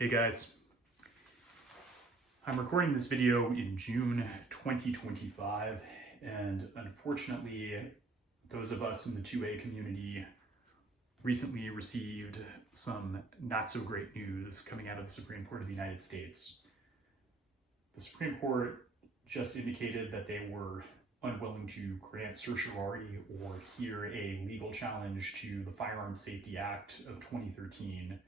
Hey guys, I'm recording this video in June 2025, and unfortunately, those of us in the 2A community recently received some not so great news coming out of the Supreme Court of the United States. The Supreme Court just indicated that they were unwilling to grant certiorari or hear a legal challenge to the Firearms Safety Act of 2013,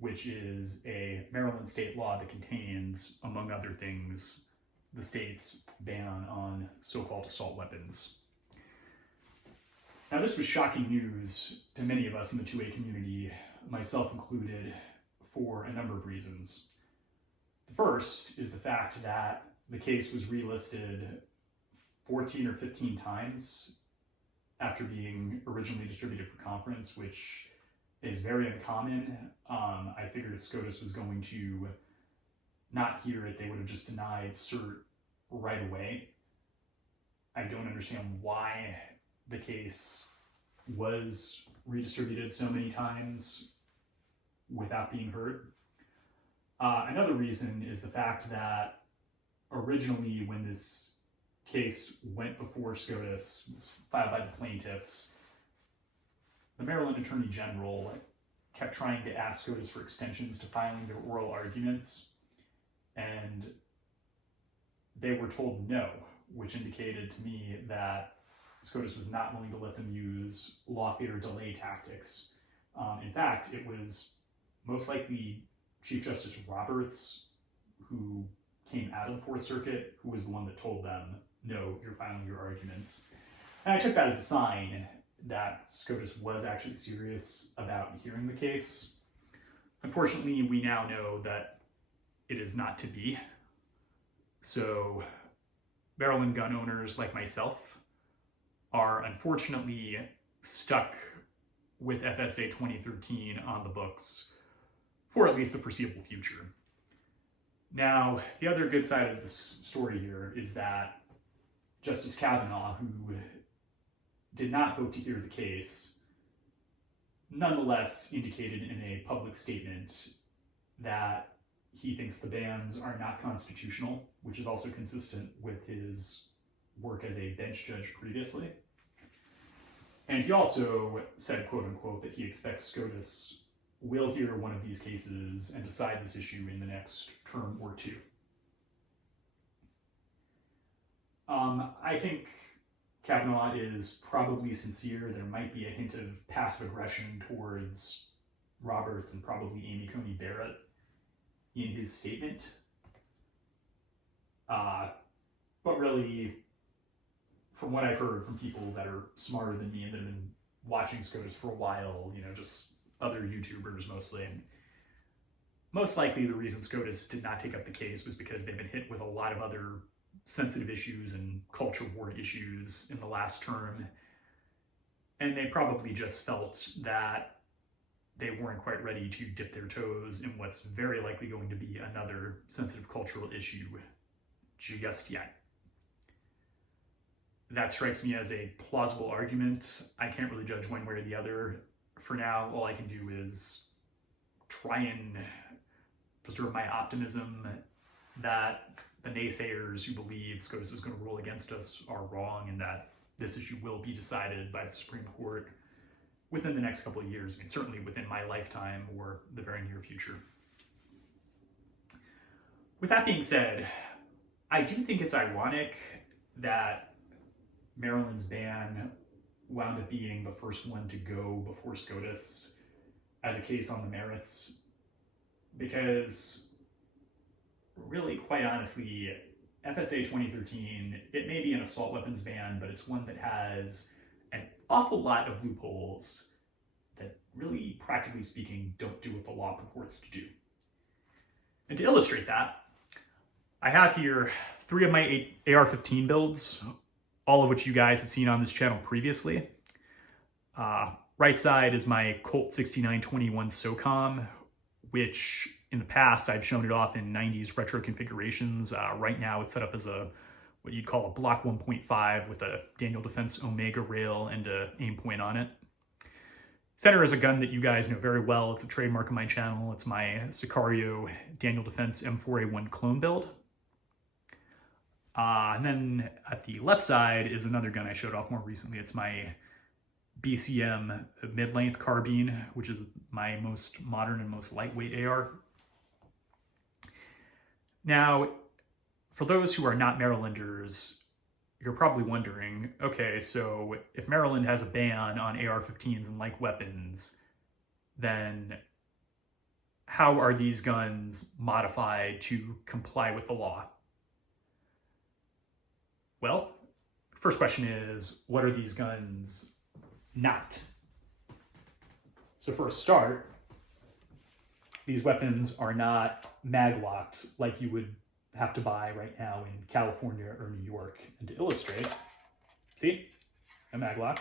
which is a Maryland state law that contains, among other things, the state's ban on so-called assault weapons. Now, this was shocking news to many of us in the 2A community, myself included, for a number of reasons. The first is the fact that the case was relisted 14 or 15 times after being originally distributed for conference, which is very uncommon. I figured if SCOTUS was going to not hear it, they would have just denied cert right away. I don't understand why the case was redistributed so many times without being heard. Another reason is the fact that originally when this case went before SCOTUS, was filed by the plaintiffs, the Maryland Attorney General kept trying to ask SCOTUS for extensions to filing their oral arguments, and they were told no, which indicated to me that SCOTUS was not willing to let them use lawfare delay tactics. In fact, it was most likely Chief Justice Roberts, who came out of the Fourth Circuit, who was the one that told them, no, you're filing your arguments. And I took that as a sign that SCOTUS was actually serious about hearing the case. Unfortunately, we now know that it is not to be. So Maryland gun owners like myself are unfortunately stuck with FSA 2013 on the books for at least the foreseeable future. Now, the other good side of this story here is that Justice Kavanaugh, who did not vote to hear the case, nonetheless indicated in a public statement that he thinks the bans are not constitutional, which is also consistent with his work as a bench judge previously. And he also said, quote unquote, that he expects SCOTUS will hear one of these cases and decide this issue in the next term or two. I think Kavanaugh is probably sincere. There might be a hint of passive aggression towards Roberts and probably Amy Coney Barrett in his statement. But really, from what I've heard from people that are smarter than me and that have been watching SCOTUS for a while, just other YouTubers mostly, most likely the reason SCOTUS did not take up the case was because they've been hit with a lot of other sensitive issues and culture war issues in the last term, and they probably just felt that they weren't quite ready to dip their toes in what's very likely going to be another sensitive cultural issue just yet. That strikes me as a plausible argument. I can't really judge one way or the other. For now, all I can do is try and preserve my optimism that the naysayers who believe SCOTUS is going to rule against us are wrong, and that this issue will be decided by the Supreme Court within the next couple of years. I mean, certainly within my lifetime or the very near future. With that being said, I do think it's ironic that Maryland's ban wound up being the first one to go before SCOTUS as a case on the merits, because really, quite honestly, FSA 2013, it may be an assault weapons ban, but it's one that has an awful lot of loopholes that really, practically speaking, don't do what the law purports to do. And to illustrate that, I have here 3 of my AR-15 builds, all of which you guys have seen on this channel previously. Right side is my Colt 6921 SOCOM, which in the past I've shown it off in 90s retro configurations. Right now it's set up as what you'd call a block 1.5 with a Daniel Defense Omega rail and a aim point on it. Center is a gun that you guys know very well. It's a trademark of my channel. It's my Sicario Daniel Defense M4A1 clone build. And then at the left side is another gun I showed off more recently. It's my BCM mid-length carbine, which is my most modern and most lightweight AR. Now, for those who are not Marylanders, you're probably wondering, okay, so if Maryland has a ban on AR-15s and like weapons, then how are these guns modified to comply with the law? Well, first question is, what are these guns not? So for a start, these weapons are not mag-locked like you would have to buy right now in California or New York. And to illustrate, see, a mag lock.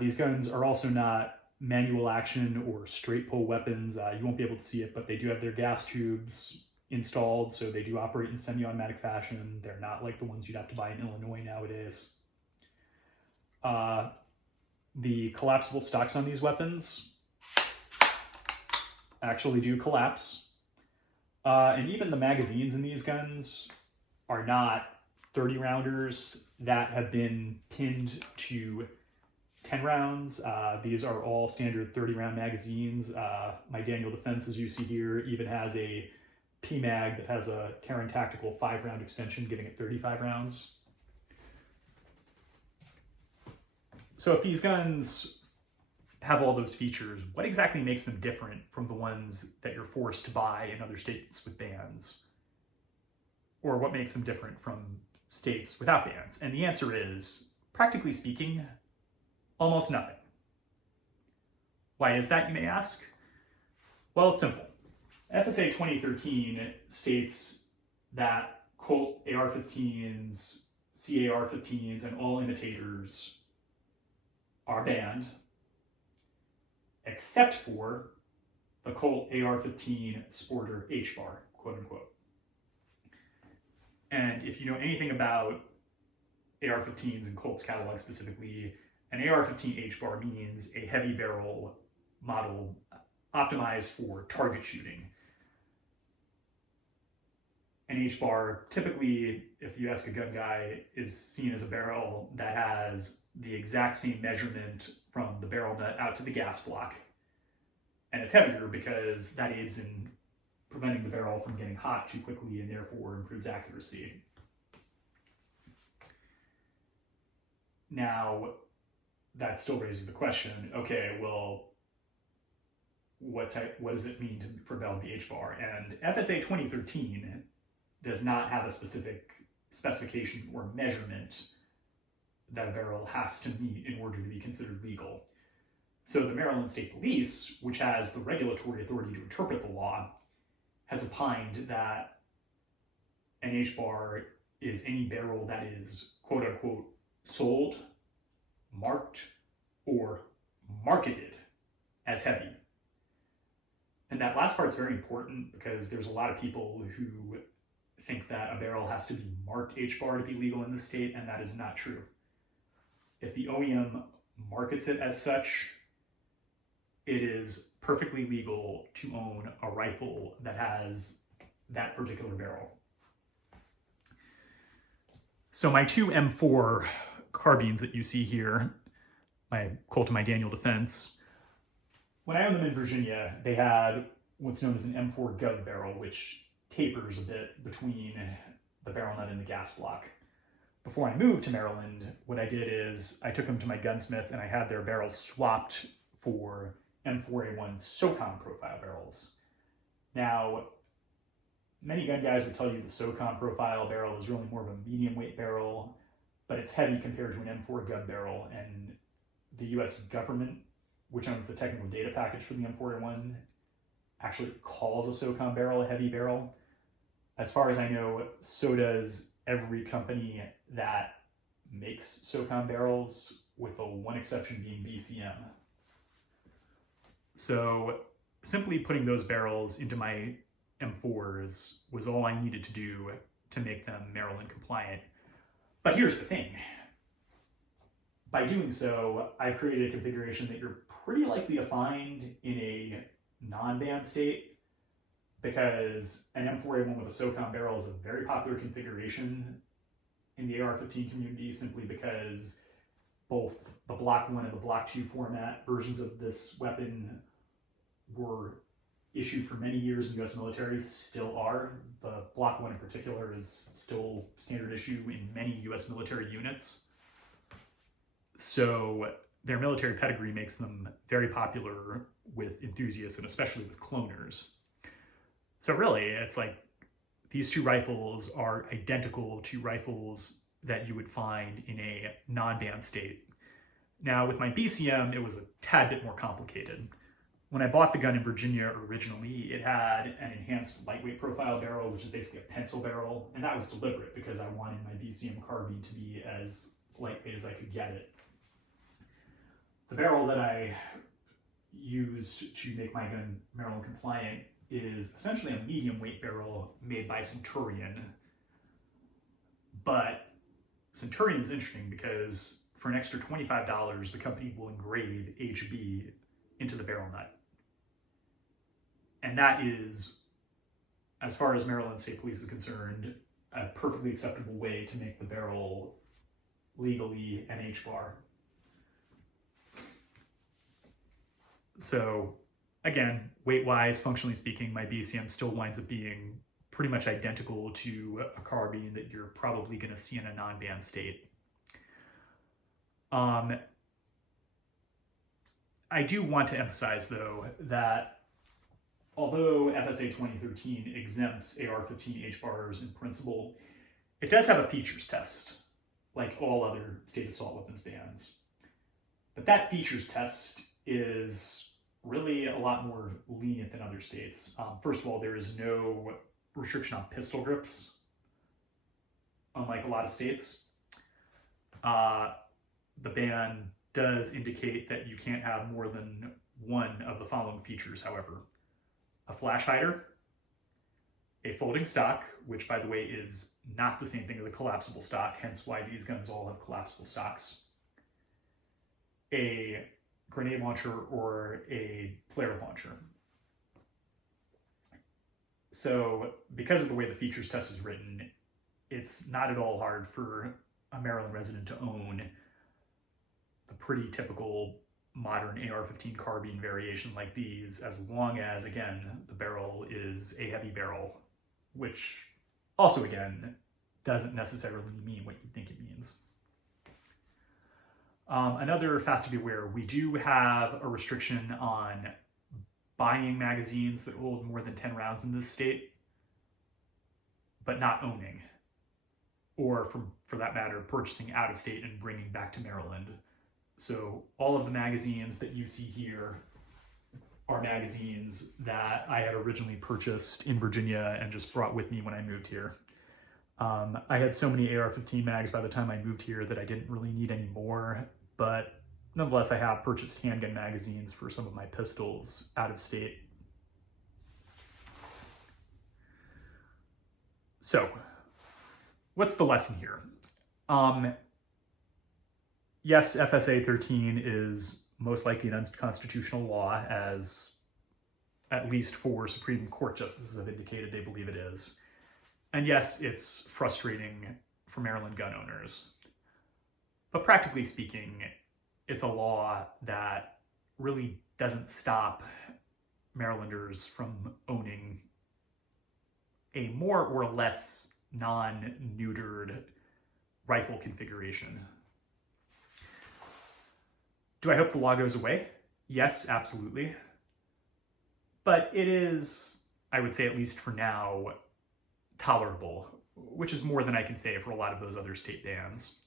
These guns are also not manual action or straight pull weapons. You won't be able to see it, but they do have their gas tubes installed, so they do operate in semi-automatic fashion. They're not like the ones you'd have to buy in Illinois nowadays. The collapsible stocks on these weapons actually do collapse. And even the magazines in these guns are not 30 rounders that have been pinned to 10 rounds. These are all standard 30 round magazines. My Daniel Defense, as you see here, even has a PMag that has a Terran Tactical 5-round extension, giving it 35 rounds. So if these guns have all those features, what exactly makes them different from the ones that you're forced to buy in other states with bans? Or what makes them different from states without bans? And the answer is, practically speaking, almost nothing. Why is that, you may ask? Well, it's simple. FSA 2013 states that Colt AR-15s, CAR-15s, and all imitators are banned, except for the Colt AR-15 Sporter HBAR, quote unquote. And if you know anything about AR-15s and Colt's catalog specifically, an AR-15 HBAR means a heavy barrel model optimized for target shooting. An HBAR, typically, if you ask a gun guy, is seen as a barrel that has the exact same measurement from the barrel nut out to the gas block. And it's heavier because that aids in preventing the barrel from getting hot too quickly and therefore improves accuracy. Now, that still raises the question, okay, well, what does it mean for a barrel to be HBAR? And FSA 2013 does not have a specific specification or measurement that a barrel has to meet in order to be considered legal. So the Maryland State Police, which has the regulatory authority to interpret the law, has opined that an HBAR is any barrel that is, quote unquote, sold, marked, or marketed as heavy. And that last part's very important because there's a lot of people who think that a barrel has to be marked HBAR to be legal in the state, and that is not true. If the OEM markets it as such, it is perfectly legal to own a rifle that has that particular barrel. So my two M4 carbines that you see here, my Colt and my Daniel Defense, when I owned them in Virginia, they had what's known as an M4 gun barrel, which tapers a bit between the barrel nut and the gas block. Before I moved to Maryland, what I did is I took them to my gunsmith and I had their barrels swapped for M4A1 SOCOM profile barrels. Now, many gun guys would tell you the SOCOM profile barrel is really more of a medium weight barrel, but it's heavy compared to an M4 gun barrel, and the US government, which owns the technical data package for the M4A1, actually calls a SOCOM barrel a heavy barrel. As far as I know, so does every company that makes SOCOM barrels, with the one exception being BCM. So simply putting those barrels into my M4s was all I needed to do to make them Maryland compliant. But here's the thing. by doing so, I've created a configuration that you're pretty likely to find in a non-banned state, because an M4A1 with a SOCOM barrel is a very popular configuration in the AR-15 community, simply because both the Block 1 and the Block 2 format versions of this weapon were issued for many years in US militaries, still are. The Block 1 in particular is still standard issue in many US military units. So their military pedigree makes them very popular with enthusiasts and especially with cloners. So really, it's like these two rifles are identical to rifles that you would find in a non-banned state. Now with my BCM, it was a tad bit more complicated. When I bought the gun in Virginia originally, it had an enhanced lightweight profile barrel, which is basically a pencil barrel, and that was deliberate because I wanted my BCM carbine to be as lightweight as I could get it. The barrel that I used to make my gun Maryland compliant is essentially a medium weight barrel made by Centurion. But Centurion is interesting because for an extra $25, the company will engrave HB into the barrel nut. And that is, as far as Maryland State Police is concerned, a perfectly acceptable way to make the barrel legally an HBAR. So again, weight-wise, functionally speaking, my BCM still winds up being pretty much identical to a carbine that you're probably going to see in a non-banned state. I do want to emphasize, though, that although FSA 2013 exempts AR-15 HBARs in principle, it does have a features test, like all other state assault weapons bans. But that features test is really a lot more lenient than other states. First of all, there is no restriction on pistol grips, unlike a lot of states. The ban does indicate that you can't have more than one of the following features, however. A flash hider, a folding stock, which by the way is not the same thing as a collapsible stock, hence why these guns all have collapsible stocks, a grenade launcher, or a flare launcher. So because of the way the features test is written, it's not at all hard for a Maryland resident to own a pretty typical modern AR-15 carbine variation like these, as long as, again, the barrel is a heavy barrel, which also, again, doesn't necessarily mean what you think it means. Another fact to be aware, we do have a restriction on buying magazines that hold more than 10 rounds in this state, but not owning, or for that matter, purchasing out of state and bringing back to Maryland. So all of the magazines that you see here are magazines that I had originally purchased in Virginia and just brought with me when I moved here. I had so many AR-15 mags by the time I moved here that I didn't really need any more, but nonetheless, I have purchased handgun magazines for some of my pistols out of state. So, what's the lesson here? Yes, FSA 13 is most likely an unconstitutional law, as at least 4 Supreme Court justices have indicated they believe it is. And yes, it's frustrating for Maryland gun owners. But practically speaking, it's a law that really doesn't stop Marylanders from owning a more or less non-neutered rifle configuration. Do I hope the law goes away? Yes, absolutely. But it is, I would say at least for now, tolerable, which is more than I can say for a lot of those other state bans.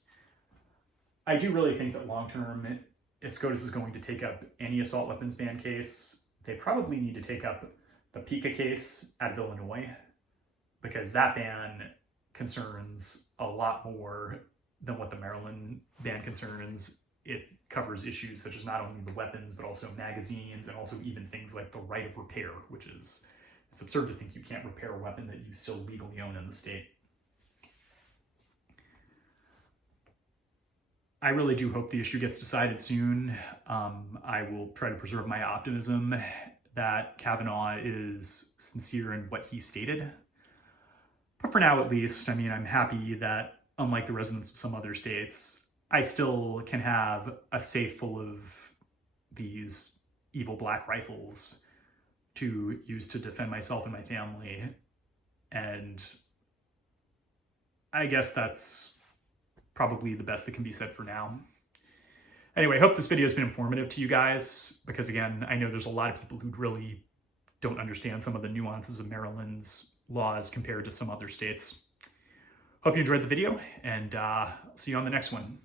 I do really think that long-term, if SCOTUS is going to take up any assault weapons ban case, they probably need to take up the Pica case out of Illinois, because that ban concerns a lot more than what the Maryland ban concerns. It covers issues such as not only the weapons, but also magazines, and also even things like the right of repair, which is, it's absurd to think you can't repair a weapon that you still legally own in the state. I really do hope the issue gets decided soon. I will try to preserve my optimism that Kavanaugh is sincere in what he stated. But for now, at least, I mean, I'm happy that, unlike the residents of some other states, I still can have a safe full of these evil black rifles to use to defend myself and my family. And I guess that's probably the best that can be said for now. Anyway, I hope this video has been informative to you guys, because again, I know there's a lot of people who really don't understand some of the nuances of Maryland's laws compared to some other states. Hope you enjoyed the video, and see you on the next one.